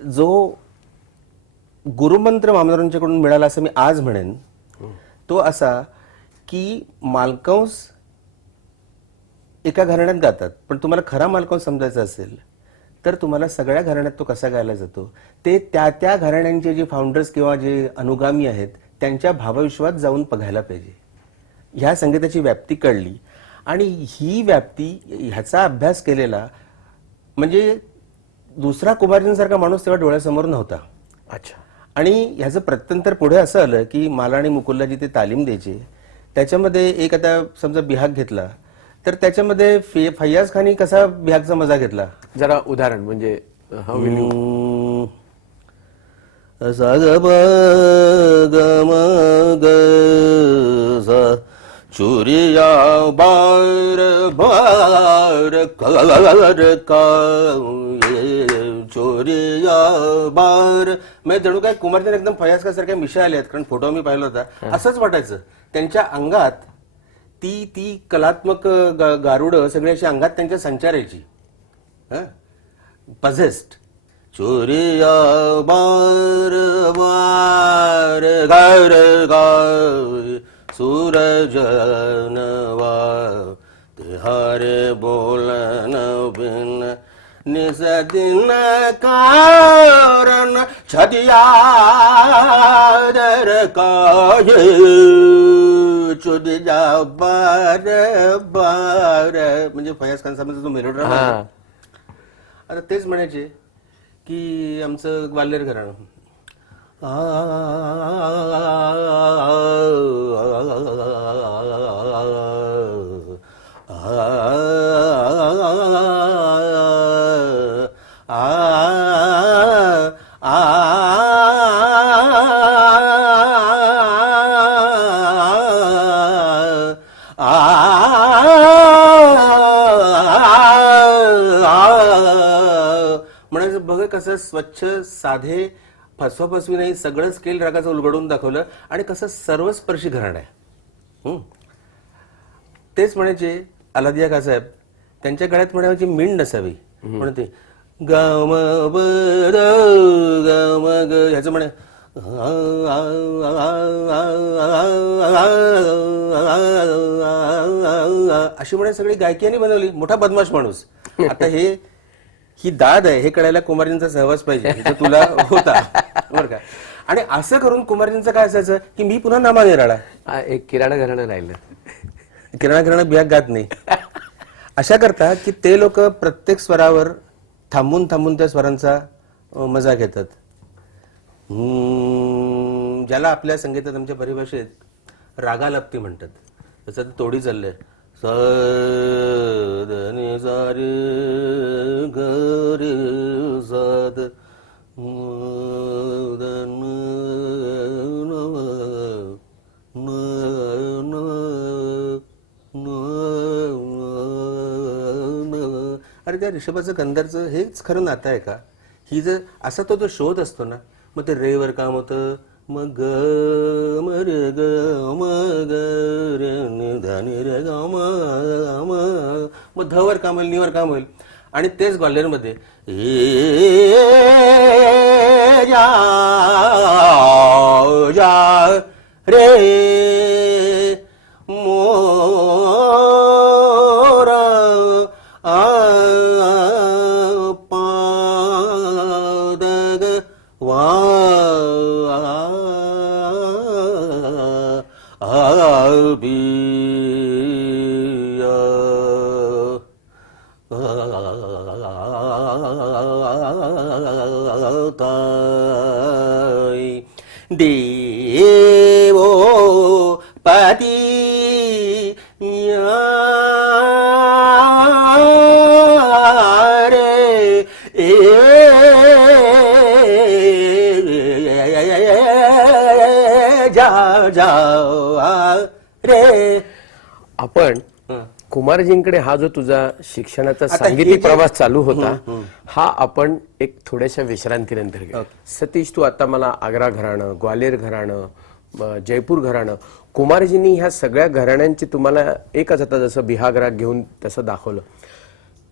जो गुरुमंत्र मामदारांच्याकडून मिळाला असं मी आज म्हणेन तो असा की मालकंस एका घराण्यात गातात, पण तुम्हाला खरा मालकंस समजायचा असेल तर तुम्हाला सगळ्या घराण्यात तो कसा गायला जातो ते त्या त्या घराण्यांचे जे फाउंडर्स किंवा जे अनुगामी आहेत त्यांच्या भावविश्वात जाऊन बघायला पाहिजे. ह्या संगीताची व्याप्ती कळली आणि ही व्याप्ती ह्याचा अभ्यास केलेला म्हणजे दुसरा कुमारजींसारखा माणूस तेव्हा डोळ्यासमोर नव्हता. अच्छा. आणि ह्याचं प्रत्यंतर पुढे असं आलं की मला आणि मुकुलला जी ते तालीम द्यायचे त्याच्यामध्ये एक आता समजा बिहाग घेतला तर त्याच्यामध्ये फैयाज खानी कसा बिहागचा मजा घेतला जरा उदाहरण म्हणजे how will you- सा ग ब ग म ग सा चोरिया बार बार कर का चोरिया बार मी जणू काय कुमारजीने एकदम फयाज का सारख्या मिशा आल्या आहेत कारण फोटो मी पाहिला होता असंच वाटायचं. त्यांच्या अंगात ती कलात्मक गारुड सगळी अशी अंगात त्यांच्या संचारायची पझेस्ट. चोरिया बार बार गार गाय सूरज नवा तिहारे बोलन बिन निस दिन कारण छदिया दर काय चोदिया बार बार म्हणजे फयाज खान साहेबांचा जो मेलोड्रामा आहे. आता तेच म्हणायचे की आमचं ग्वाल्हेर घराणं म्हणायचं बघ कसं स्वच्छ साधे फसवाफसवी नाही सगळं स्केल रागाचं उलगडून दाखवलं आणि कसं सर्वस्पर्शी घराणं आहे. तेच म्हणायचे अलादिया खासाहेब त्यांच्या गळ्यात म्हणायची मिंड नसावी म्हणते गम बर गम ग ह्याचं म्हणे अशी म्हणे सगळी गायकीने बनवली. मोठा बदमाश माणूस. आता ही दाद आहे हे कळायला कुमारजींचा सहवास पाहिजे जो तुला होता बरं का. आणि असं करून कुमारजींचं काय असायचं की मी पुन्हा नामा निराळा एक किराणा घराणं राहिलं. किराणा बिहाग गात नाही अशा करता की ते लोक प्रत्येक स्वरावर थांबून थांबून त्या स्वरांचा मजा घेतात. ज्याला आपल्या संगीतात आमच्या परिभाषेत रागालाप्ती म्हणतात. त्याचं तोडी चाललंय स द नि सा रे ग रे सा द द न न न न न. अरे त्या ऋषभाचं गंधारचं हेच खरं नातं आहे का. ही जर असा तो शोध असतो ना मग ते रेवर काम होतं मग ग म रे ग म ग रे नि ध नि रे ग म मग ध वर काम होईल नि वर काम होईल. आणि तेच ग्वाल्हेरमध्ये जा जा रे मोर पादग वा देवो पती रे जा जा रे. आपण कुमारजींकडे हा जो तुझा शिक्षणाचा सांगीतिक प्रवास चालू होता हा आपण एक थोड्याशा विश्रांतीनंतर घेऊ. सतीश तू आता मला आग्रा घराणं ग्वाल्हेर घराणं जयपूर घराणं कुमारजींनी ह्या सगळ्या घराण्यांची तुम्हाला एकच आता जसं बिहागराग घेऊन तसं दाखवलं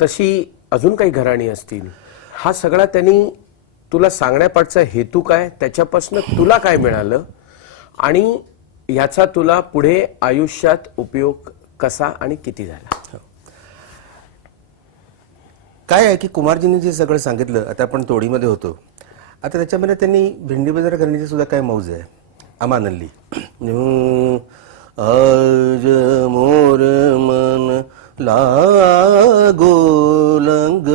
तशी अजून काही घराणी असतील. हा सगळा त्यांनी तुला सांगण्यापाठचा हेतू काय, त्याच्यापासून तुला काय मिळालं आणि याचा तुला पुढे आयुष्यात उपयोग कसा आणि किती झाला. काय आहे की कुमारजींनी जे सगळं सांगितलं, आता आपण तोडीमध्ये होतो, आता त्याच्यामध्ये त्यांनी भेंडी बाजार करण्याची सुद्धा काय मौज आहे. अमानल्ली आज मोर मन लागो लंग,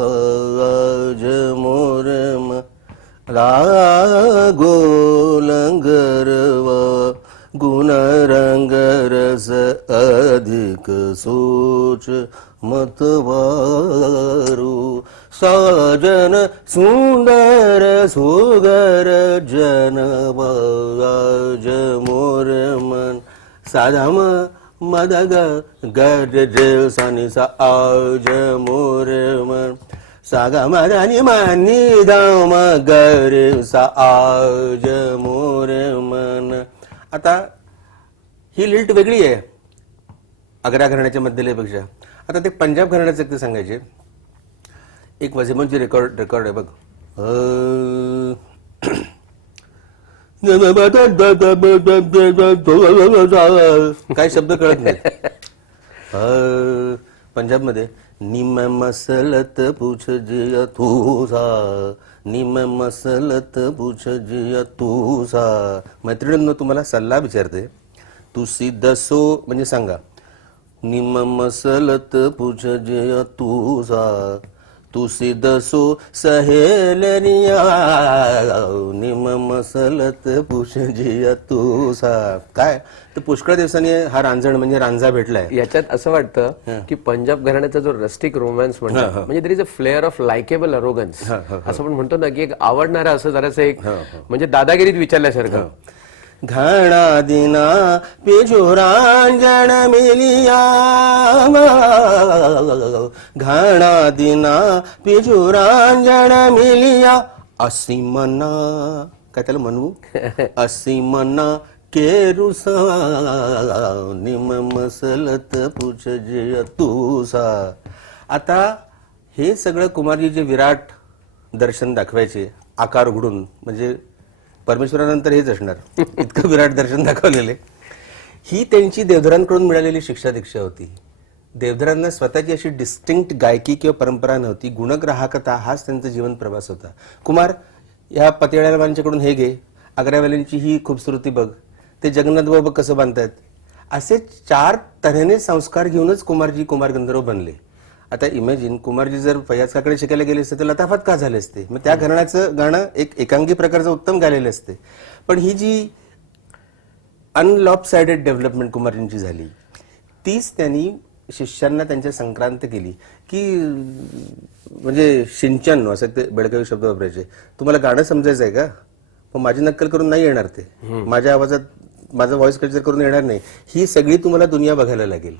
आज मोर मन लागो लंगरवा, गुण रंग रस अधिक सोच मतवारू, साजन सुंदर सुगर जनवाज मोर मन, साधाम मदग गज सानी सा आज मोर मन, सागा मदानी मानी दाम गर सा आज मोर मन. आता ही लिल्ट वेगळी आहे आग्रा घराण्याच्या मध्यलेपेक्षा. आता ते पंजाब घराण्याचं एक ते सांगायचे, एक वझेमोनची रेकॉर्ड आहे बघ. काय शब्द कळत नाही. पंजाबमध्ये निम मसलत पूछ जिया तुझा, निम मसलत पूछ जिया तुझा. मैत्रिणींनो, तुम्हाला सल्ला विचारते, तू सिद्धसो म्हणजे सांगा. निम मसलत पूछ जिया तुझा, तू सिद्धसो सहेलनिया, निम मसलत पूछ जिया तुझा. काय तर पुष्कळ दिवसांनी हा रांजण म्हणजे रांजा भेटलाय. याच्यात असं वाटतं की पंजाब घराण्याचा जो रस्टिक रोमॅन्स म्हणतात, म्हणजे there is a flair of likable arrogance असं पण म्हणतो ना, की एक आवडणारं असं जरासं एक म्हणजे दादागिरीत विचारल्यासारखं. घाणा दिना पिजुरांजण मिलिया, घाणा दिना पिजुरांजण मिलिया, असी मना काय त्याला म्हणू, असी मना केरुसा, निम मसलत पूछ जिया तुसा. आता हे सगळं कुमारजी जे विराट दर्शन दाखवायचे आकार उघडून, म्हणजे परमेश्वरानंतर हेच असणार, इतकं विराट दर्शन दाखवलेले. ही त्यांची देवधरांकडून मिळालेली शिक्षा दीक्षा होती. देवधरांना स्वतःची अशी डिस्टिंक्ट गायकी किंवा परंपरा नव्हती. गुणग्राहकता हाच त्यांचा जीवन प्रवास होता. कुमार, या पतियाळवाल्यांच्याकडून हे घे, आग्रावाल्यांची ही खूबसूरती बघ, ते जगन्नाथ बाबा कसं बांधतायत, असे 4 तऱ्हेने संस्कार घेऊनच कुमारजी कुमार गंधर्व बनले. आता इमॅजिन, कुमारजी जर फैयाज काकडे शिकायला गेले असते तर लताफत का झाले असते. मग त्या घराण्याचं गाणं एक एकांगी प्रकारचं उत्तम गायलेलं असते. पण ही जी अनलॉप साइडेड डेव्हलपमेंट कुमारजींची झाली, तीच त्यांनी शिष्यांना त्यांच्या संक्रांत केली. की म्हणजे सिंचन असं ते बेळगावी शब्द वापरायचे, तुम्हाला गाणं समजायचं आहे का, पण माझी नक्कल करून नाही येणार, ते माझ्या आवाजात माझं व्हॉइस कल्चर करून येणार नाही, ही सगळी तुम्हाला दुनिया बघायला लागेल.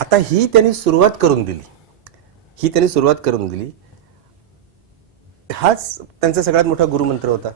आता ही त्यांनी सुरुवात करून दिली, हाच त्यांचा सगळ्यात मोठा गुरुमंत्र होता.